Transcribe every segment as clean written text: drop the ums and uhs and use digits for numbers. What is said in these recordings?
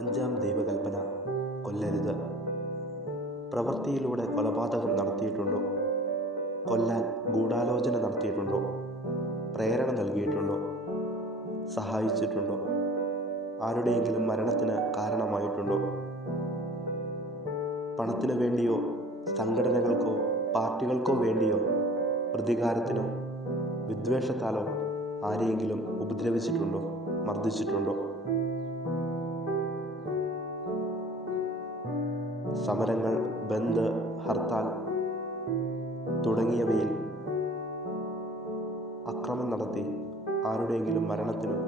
അഞ്ചാം ദൈവകൽപ്പന: കൊല്ലരുത്. പ്രവൃത്തിയിലൂടെ കൊലപാതകം നടത്തിയിട്ടുണ്ടോ? കൊല്ലാൻ ഗൂഢാലോചന നടത്തിയിട്ടുണ്ടോ? പ്രേരണ നൽകിയിട്ടുണ്ടോ? സഹായിച്ചിട്ടുണ്ടോ? ആരുടെയെങ്കിലും മരണത്തിന് കാരണമായിട്ടുണ്ടോ? പണത്തിനു വേണ്ടിയോ സംഘടനകൾക്കോ പാർട്ടികൾക്കോ വേണ്ടിയോ പ്രതികാരത്തിനോ വിദ്വേഷത്താലോ ആരെയെങ്കിലും ഉപദ്രവിച്ചിട്ടുണ്ടോ? മർദ്ദിച്ചിട്ടുണ്ടോ? സമരങ്ങൾ, ബന്ദ്, ഹർത്താൽ തുടങ്ങിയവയിൽ അക്രമം നടത്തി ആരുടെയെങ്കിലും മരണത്തിനോ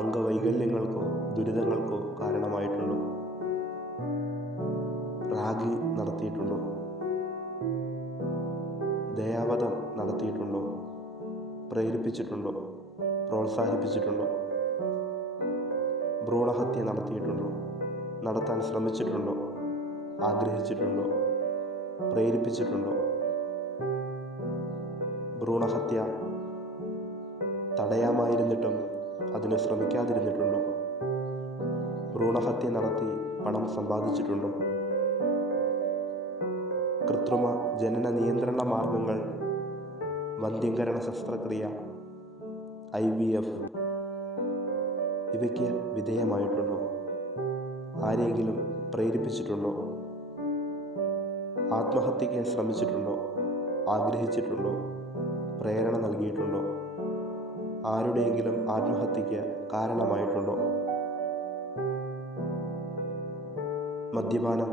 അംഗവൈകല്യങ്ങൾക്കോ ദുരിതങ്ങൾക്കോ കാരണമായിട്ടുണ്ടോ? റാഗി നടത്തിയിട്ടുണ്ടോ? ദയാവധം നടത്തിയിട്ടുണ്ടോ? പ്രേരിപ്പിച്ചിട്ടുണ്ടോ? പ്രോത്സാഹിപ്പിച്ചിട്ടുണ്ടോ? ഭ്രൂണഹത്യ നടത്തിയിട്ടുണ്ടോ? നടത്താൻ ശ്രമിച്ചിട്ടുണ്ടോ? ആഗ്രഹിച്ചിട്ടുണ്ടോ? പ്രേരിപ്പിച്ചിട്ടുണ്ടോ? ഭ്രൂണഹത്യ തടയാമായിരുന്നിട്ടും അതിന് ശ്രമിക്കാതിരുന്നിട്ടുണ്ടോ? ഭ്രൂണഹത്യ നടത്തി പണം സമ്പാദിച്ചിട്ടുണ്ടോ? കൃത്രിമ ജനന നിയന്ത്രണ മാർഗങ്ങൾ, വന്ധ്യംകരണ ശസ്ത്രക്രിയ, IVF ഇവയ്ക്ക് വിധേയമായിട്ടുണ്ടോ? ആരെയെങ്കിലും പ്രേരിപ്പിച്ചിട്ടുണ്ടോ? ആത്മഹത്യയ്ക്ക് ശ്രമിച്ചിട്ടുണ്ടോ? ആഗ്രഹിച്ചിട്ടുണ്ടോ? പ്രേരണ നൽകിയിട്ടുണ്ടോ? ആരുടെയെങ്കിലും ആത്മഹത്യയ്ക്ക് കാരണമായിട്ടുണ്ടോ? മദ്യപാനം,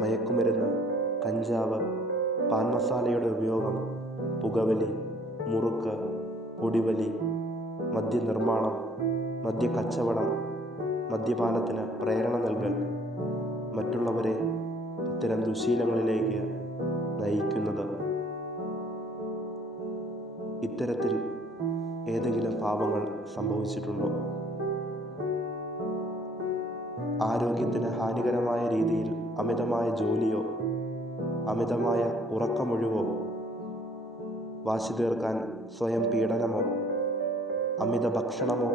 മയക്കുമരുന്ന്, കഞ്ചാവ്, പാൻ മസാലയുടെ ഉപയോഗം, പുകവലി, മുറുക്ക്, പൊടിവലി, മദ്യനിർമ്മാണം, മദ്യക്കച്ചവടം, മദ്യപാനത്തിന് പ്രേരണ നൽകൽ, മറ്റുള്ളവരെ ഇത്തരം ദുശ്ശീലങ്ങളിലേക്ക് നയിക്കുന്നത്. ഇത്തരത്തിൽ ഏതെങ്കിലും പാപങ്ങൾ സംഭവിച്ചിട്ടുണ്ടോ? ആരോഗ്യത്തിന് ഹാനികരമായ രീതിയിൽ അമിതമായ ജോലിയോ അമിതമായ ഉറക്കമൊഴിവോ, വാശി തീർക്കാൻ സ്വയം പീഡനമോ അമിത ഭക്ഷണമോ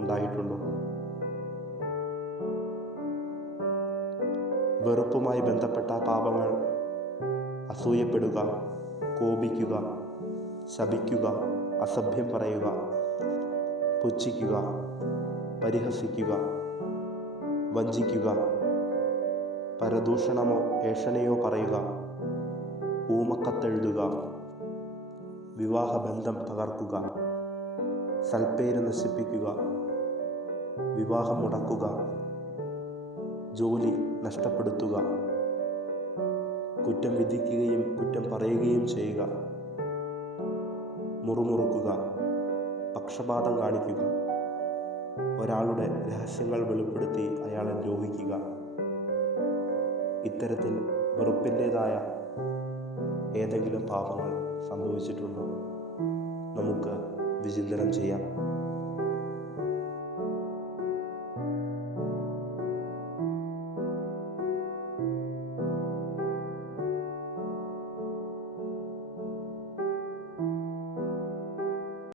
ഉണ്ടായിട്ടുണ്ടോ? വെറുപ്പുമായി ബന്ധപ്പെട്ട പാപങ്ങൾ: അസൂയപ്പെടുക, കോപിക്കുക, ശപിക്കുക, അസഭ്യം പറയുക, പുച്ഛിക്കുക, പരിഹസിക്കുക, വഞ്ചിക്കുക, പരദൂഷണമോ ഏഷണിയോ പറയുക, ഊമക്കത്തെഴുതുക, വിവാഹബന്ധം തകർക്കുക, സൽപ്പേര് നശിപ്പിക്കുക, വിവാഹം മുടക്കുക, ജോലി നഷ്ടപ്പെടുത്തുക, കുറ്റം വിധിക്കുകയും കുറ്റം പറയുകയും ചെയ്യുക, മുറുമുറുക്കുക, പക്ഷപാതം കാണിക്കുക, ഒരാളുടെ രഹസ്യങ്ങൾ വെളിപ്പെടുത്തി അയാളെ ദ്രോഹിക്കുക. ഇത്തരത്തിൽ വെറുപ്പിൻ്റേതായ ഏതെങ്കിലും പാപങ്ങൾ സംഭവിച്ചിട്ടുണ്ടോ? നമുക്ക് വിചിന്തനം ചെയ്യാം.